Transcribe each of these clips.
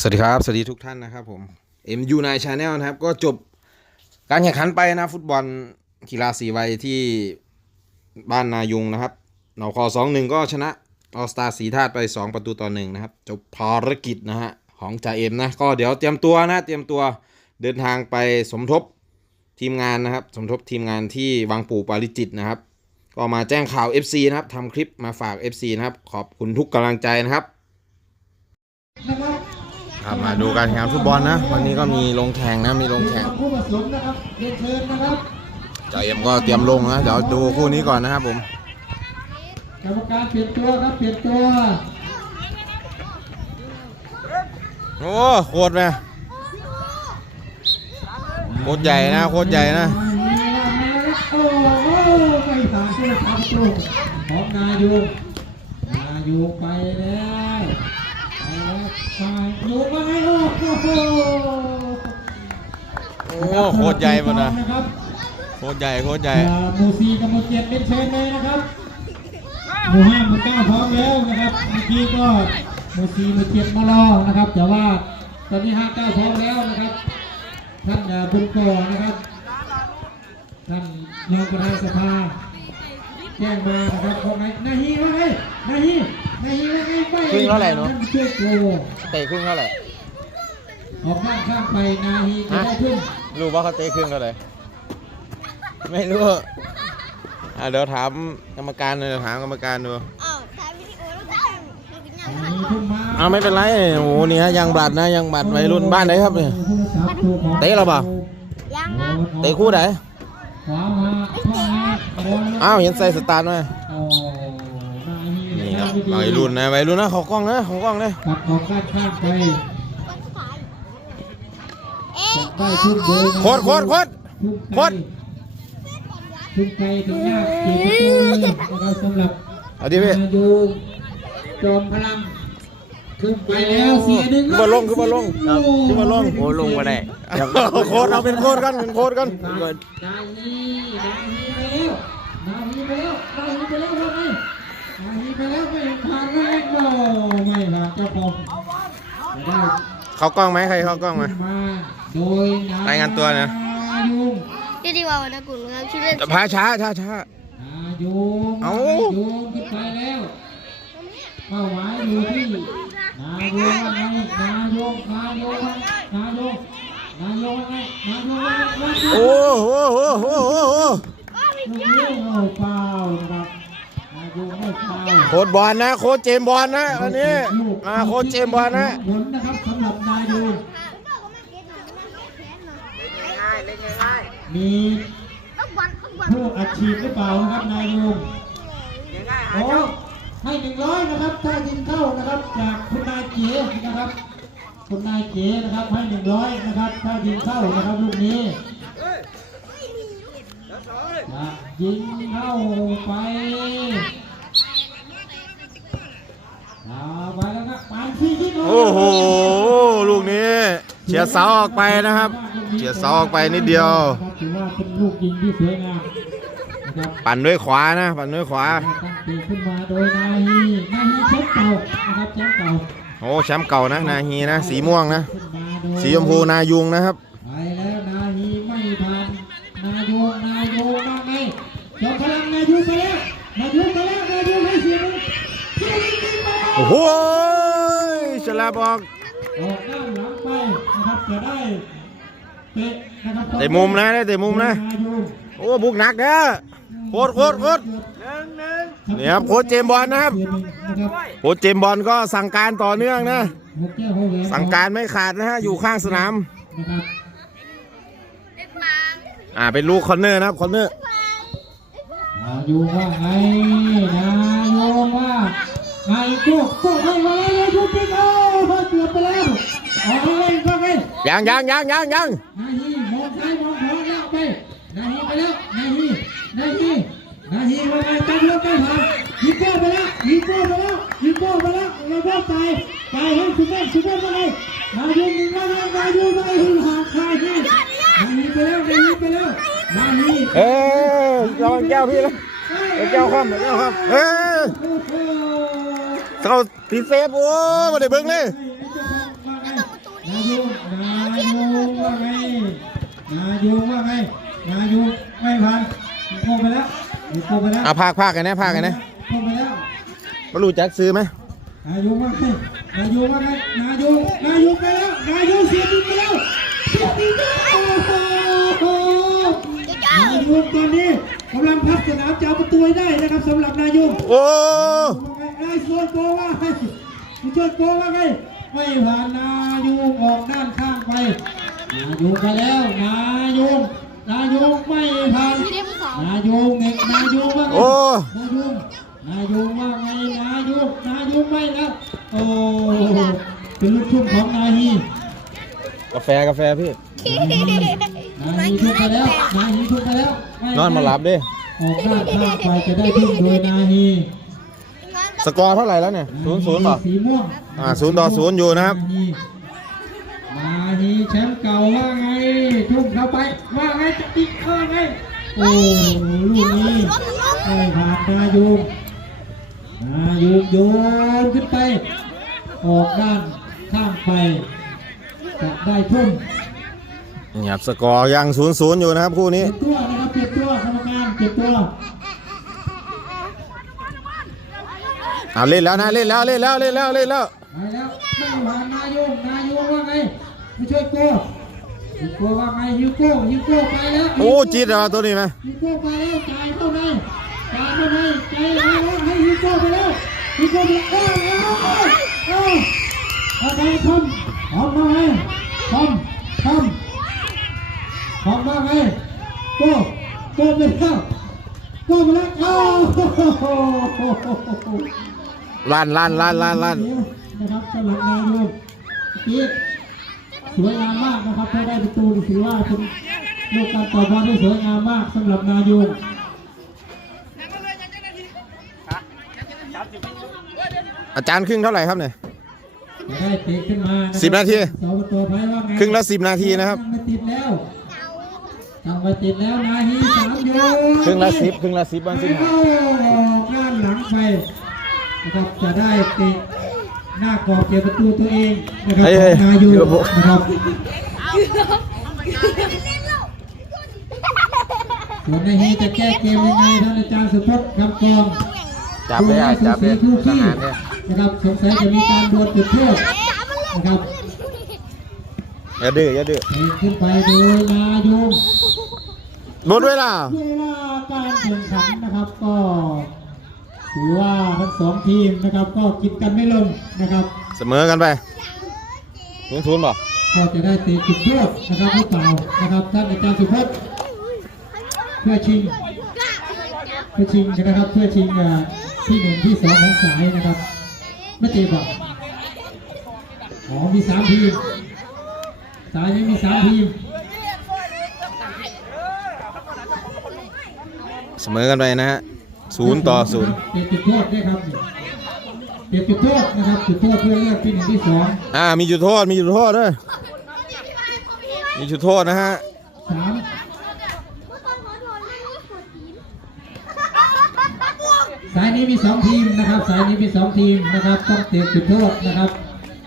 สวัสดีครับ สวัสดีทุกท่านนะครับผม MU 9 Channel นะครับ ก็จบการแข่งขันไปนะฟุตบอลกีฬาสีวัยที่บ้านนายุงนะครับหนอคอสองหนึ่งก็ชนะออสตาสีธาตุไป 2 ประตูต่อหนึ่งนะครับ จบภารกิจนะฮะของจ่าเอ็มนะ ก็เดี๋ยวเตรียมตัวนะ เตรียมตัวเดินทางไปสมทบทีมงานนะครับ สมทบทีมงานที่วังปู่ปาริจิตนะครับ ก็มาแจ้งข่าว FC นะครับทำคลิปมาฝาก FC นะครับ ขอบคุณทุกกำลังใจนะครับ ครับมาดูการแข่งขันฟุตบอลนะ วันนี้ก็มีลงแข่งนะมีลงแข่งผู้ผสมนะครับเรียนเชิญนะครับจ่าเอ็มก็เตรียมลงนะเดี๋ยวดูคู่นี้ก่อนนะครับผมกรรมการเปลี่ยนตัวครับเปลี่ยนตัวโอ้โคตรไหมโคตรใหญ่นะโคตรใหญ่นะโอ้โหไม่ผ่านผู้ทำตัวของนายูนายูไปแล้วไปแล้วไป ยูมาให้โอ้โหโอ้โคตรใหญ่หมดนะนะครับโคตรใหญ่โคตรใหญ่อ่าหมู่สี่กับหมู่เจ็ดเป็นเชิญเลยนะครับหมู่ห้าหมู่เก้าพร้อมแล้วนะครับเมื่อกี้ก็หมู่สี่หมู่เจ็ดมารอนะครับ แต่ว่าตอนนี้ห้าเก้าพร้อมแล้วนะครับ ท่านอ่าบุญก่อนะครับท่านรองประธานสภาแจ้งมานะครับว่าไงนาฮีว่าไงนาฮีนาฮีว่าไงไม่ค รึ่งเท่าไหร่เนอะท่ช่วยโกเตะครึ่งเท่าไหร่ออกข้างข้างไปนาฮีจะได้ขึ้นรู้ว่าเขาเตะครึ่งเท่าไหร่ไม่รู้อะเดี๋ยวถามกรรมการเลยเดี๋ยวถามกรรมการดูอ้าวถ่ายวิดีโอแล้วก็แต่งคือเป็นยังนาไงฮีขึ้นมาเอาไม่เป็นไรโอ้โหนี่ฮะยังบัตรนะยังบัตรวัยรุ่นบ้านไหนครับเนี่ยเตะเราเปล่ายังครับเตะคู่ไหนขวามาขวามาบอลอ้าวเห็นใส่สตาร์ทไหม โอ้นาฮี นี่ครับ วัยรุ่นนะวัยรุ่นนะเขากล้องนะเขากล้องนะตัดออกข้างข้างไปเอ๊ะจะได้ขึ้นโดยโคตรโคตรโคตรโคตรขึ้นไปถึงหน้าเกียรติประตูเลยนะครับสำหรับเอาดิพี่นายูจอมพลังขึ้นไปแล้วเสียหนึ่งขึ้นมาลงขึ้นมาลงขึ้นมาลงโอ้ลงมาได้โค้ดเอาเป็นโค้ดกันเป็นโค้ดกันนาฮีนาฮีไปแล้วนาฮีไปแล้วนาฮีไปแล้วว่าไง นาฮีไปแล้วไม่ผ่านแรกโอ้ไม่ผ่านเจ้าของจะได้เขากล้องไหมใครเขากล้องไหมขึ้นมาโดยนารายงานตัวนะยุงที่ดีว่าวันนักกุลครับชื่อเล่นพาช้าช้าช้านายุงเอ้านายุงขึ้นไปแล้วเป้าหมายอยู่ที่นายุงว่าไงนายุงนายุงนายุงนายุงว่าไงนายุงว่าไงนายุงโอ้โหโอ้โหโอ้โหโอ้โห ลูกนี้เอาเปล่านะครับ โค้ดบอลนะ โค้ดเจมส์บอลนะอันนี้อ่าโค้ดเจมส์บอลนะผลนะครับสำหรับนายุงมีต้องบอลต้องบอลผู้อัดฉีดหรือเปล่านะครับนายุงโอ้ให้หนึ่งร้อยนะครับถ้ายิงเข้านะครับ จากคุณนายเก๋นะครับ คุณนายเก๋นะครับให้หนึ่งร้อยนะครับ ถ้ายิงเข้านะครับลูกนี้จะยิงเข้าไปเอา ไปแล้วครับปานที่ยิงโอ้โห ลูกนี้เฉียดเสาออกไปนะครับเฉียดเสาออกไปนิดเดียว ถือว่าเป็นลูกยิงที่สวยงามนะครับปั่นด้วยขวานะ ปั่นด้วยขวา ตั้งตีขึ้นมาโดยนาฮีนาฮีแชมป์เก่านะครับแชมป์เก่าโอ้แชมป์เก่านะ นาฮีนะ สีม่วงนะ ขึ้นมาโดย สีชมพูนายุงนะครับ โอ้โหฉลาบอกออกด้านหลังไปนะครับจะได้เตะนะครับเตะมุมนะได้เตะมุมนะนายูโอ้บุกหนักนะโคตรโคตรโคตรเนี่ยครับโค้ชเจมส์บอลนะครับเสียหนึ่งนะครับโค้ชเจมส์บอลก็สั่งการต่อเนื่องนะหกแก้วหกแหวนสั่งการไม่ขาดนะฮะอยู่ข้างสนามนะครับเด็กปางอ่าเป็นลูกคอนเนอร์นะครับคอนเนอร์นายูว่าไงนายูว่า ไงโก้โก้ให้มาเลยนายูปิดเอาพอเกือบไปแล้วเอาเลยว่าไงยังยังยังยังยังนาฮีมองซ้ายมองขวาแล้วไปนาฮีไปแล้วนาฮีนาฮีนาฮีว่าไงตั้งเลือกไม่ผ่านยิงโก้ไปแล้วยิงโก้ไปแล้วยิงโก้ไปแล้วเราโก้ตายตายให้สุดแม่สุดแม่ว่าไงนายูหนึ่งนายูนายูนายูห่างใครที่นาฮีไปแล้วนาฮีไปแล้วนาฮีเอ้ยลองแก้วพี่แล้วเอาแก้วคว่ำเอาแก้วคว่ำเอ้ยโอ้โห เขาตีเซฟโอ้ไม่ได้เบิ่งเลยไอ้เจ้าของว่าไงนายูว่าไงนายูว่าไงนายูไม่ผ่านโคไปแล้วโคไปแล้วเอาภาคภาคกันนะภาคกันนะโคไปแล้วไม่รู้แจ็คซื้อไหมนายูว่าไงนายูว่าไงนายูนายูไปแล้วนายูเสียดินไปแล้วเสียดินไปแล้วโอ้โหเจ้านายูตอนนี้กำลังพักสนามจะเอาประตูให้ได้นะครับสำหรับนายูโอ้ ไอ้ส่วนโกว่าไงส่วนโกว่าไงไม่ผ่านนายูออกด้านข้างไปนายูไปแล้วนายูนายูไม่ผ่านพี่เด็กผู้สองนายูเด็กนายูว่าไงโอ้นายูนายูว่าไงนายูนายูไม่แล้วโอ้เป็นลูกทุ่งของนาฮีกาแฟกาแฟพี่นาฮีทุ่งไปแล้วนาฮีทุ่งไปแล้วไนอนมาหลับดิออกด้านข้างไปจะได้ทุ่งโดยนาฮี สกอร์เท่าไหร่แล้วเนี่ยศูนย์ศูนย์เปล่าสีม่วงอ่าศูนย์ต่อศูนย์อยู่นะครับมาฮีมาฮีแชมป์เก่าว่าไงทุ่มเข้าไปว่าไงจะอีกว่าไงโอ้ลูกนี้ไม่ผ่านนายูงนายูงโยนขึ้นไป ออกด้านข้างไปจะได้ทุ่มนี่ครับสกอร์ยังศูนย์ศูนย์อยู่นะครับคู่นี้เก็บตัวนะครับเก็บตัวกรรมการเก็บตัว อ่าเล่นแล้วนะเล่นแล้วเล่นแล้วเล่นแล้วเล่นแล้วไปแล้วไม่ผ่านนายูงนายูงว่าไงไม่ช่วยโก้ฮิวโก้ว่าไงฮิวโก้ฮิวโก้ไปแล้วโอ้จีดเหรอตัวนี้ไหมฮิวโก้ไปแล้วจ่ายเข้าในจ่ายเข้าในใจให้แล้วให้ฮิวโก้ไปแล้วฮิวโก้ไปแล้วเอ้าเอ้าเอ้าเอาไปทำทำมาไงทำทำทำมาไงโก้โก้ไปแล้วโก้ไปแล้วเอ้า ลั่นลั่นลั่นลั่นลั่นนะครับสำหรับนายูอีกสวยงามมากนะครับถ้าได้ประตูนี่ถือว่าเป็นลูกการต่อบอลที่สวยงามมากสำหรับนายูอาจารย์ครึ่งเท่าไหร่ครับเนี่ยจะได้เตะขึ้นมาะครับสิบนาทีสองประตูไพ่ว่าไงครึ่งละสิบนาทีนะครับตั้งมาติดแล้วตั้งมาติดแล้วนาฮีสามโยนครึ่งละสิบครึ่งละสิบวันสิบเข้าด้านหลังไป นะครับจะได้เตะหน้ากรอบเกี่ยวประตูตัวเองนะครับของนายูนะครับส่วนในเฮจะแก้เกมยังไงท่านอาจารย์สุพจน์คำกองจับได้อะจับได้คู่ทขี้หารเนี่ยนะครับสงสัยจะมีการดวลจุดโทษนะครับอย่าดื้ออย่าดื้อเตะขึ้นไปโดยนายุงหมดเวลาเวลาการแข่งขันนะครับก็ ถือว่าทั้งสองทีมนะครับก็กินกันไม่ลงนะครับเสมอกันไปศูนย์ศูนย์ป่ะก็จะได้เตะจุดโทษนะครับหรือเปล่านะครับท่านอาจารย์สุพจน์เพื่อชิงเพื่อชิงนะครับเพื่อชิงอ่าที่หนึ่งที่สองของสายนะครับไม่เตะบอกอ๋อมีสามทีมสายนี้มีสามทีมเสมอกันไปนะฮะ ศูนย์ต่อศูนย์เตะจุดโทษด้วยครับเตะจุดโทษนะครับจุดโทษเพื่อเลือกที่หนึ่งที่สองอ่ามีจุดโทษมีจุดโทษด้วยมีจุดโทษนะฮะสามสายนี้มีสองทีมนะครับ สายนี้มีสองทีมนะครับต้องเตะจุดโทษนะครับ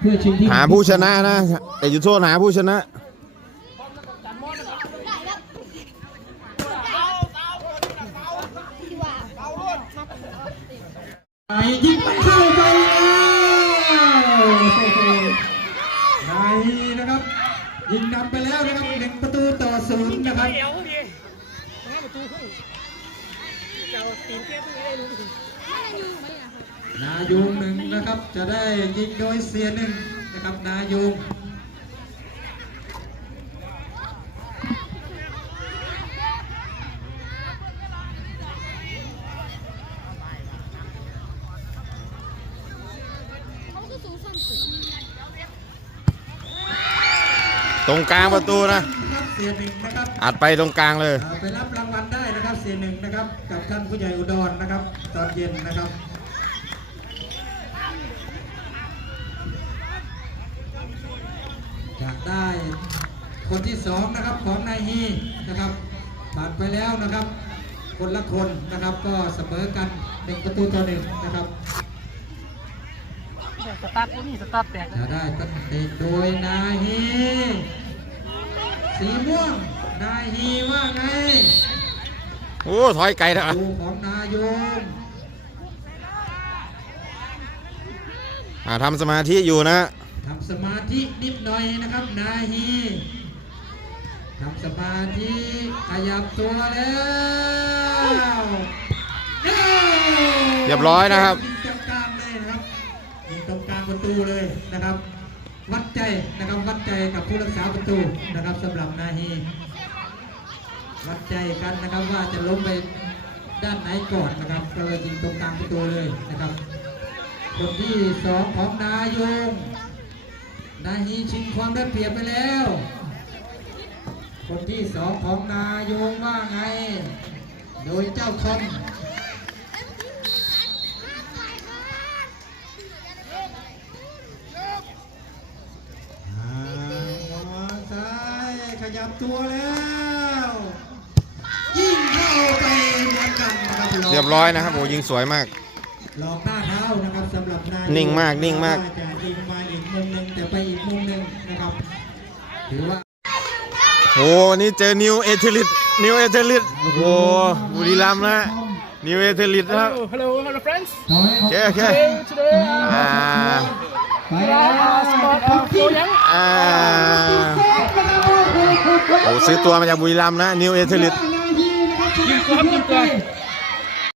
เพื่อชิงที่หาผู้ชนะนะแต่จุดโทษหาผู้ชนะ ยิงไปเข้าไปแล้วนายนะครับ ยิงนำไปแล้วนะครับหนึ่งประตูต่อศูนย์นะครับนายูงหนึ่งนะครับ จะได้ยิงโดยเสียหนึ่งนะครับ นายูง ตรงกลางประตูนะนะครับเสียหนึ่งนะครับอัดไปตรงกลางเลย อ่าไปรับรางวัลได้นะครับเสียหนึ่งนะครับ กับท่านผู้ใหญ่อุดรนะครับ ตอนเย็นนะครับ อยากได้คนที่สองนะครับของนายฮีนะครับผ่านไปแล้วนะครับ คนละคนนะครับก็เสมอกันหนึ่งประตูต่อหนึ่งนะครับ สตาร์ทพวกนี้สตาร์ทแตกจะได้ตั้งเตะโดยนาฮีสีม่วงนาฮีว่าไงโอ้ถอยไกลแล้วดูของนายงอ่าทำสมาธิอยู่นะทำสมาธินิดหน่อยนะครับนาฮีทำสมาธิขยับตัวแล้ว เรียบร้อยนะครับ ตูเลยนะครับ วัดใจนะครับวัดใจกับผู้รักษาประตูนะครับสำหรับนาฮีวัดใจกันนะครับว่าจะล้มไปด้านไหนก่อนนะครับก็เลยยิงตรงกลางประตูเลยนะครับคนที่สองของนายงนาฮีชิงความได้เปรียบไปแล้ว คนที่สองของนายงว่าไง โดยเจ้าคอมอ่าซ้ายขยั บตัวแล้วยิงเข้าไปเหมือนกันนะครับเรียบร้อยนะครับโอ้ยิงสวยมากหลอกหน้าเท้านะครับสำหรับนายนิ่งมากนิ่งมากว่จะยิงมาอีกมุมหนึ่งแต่ไปอีกมุมหนึ่งนะครับถือว่าโอ้นี่เจอนิวเอเทลิตนิวเอเทลิตโอ้โหบุรีรัมย์นะนิวเอเทลิตนะครับฮัลโหลฮัลโหล friends น้อยโอเคโอเค today today อ่าไปแล้ว โอ้ซื้อตัวมาจากบุรีรัมย์นะนิวเอเทลิตยิงตัวครับยิงตัว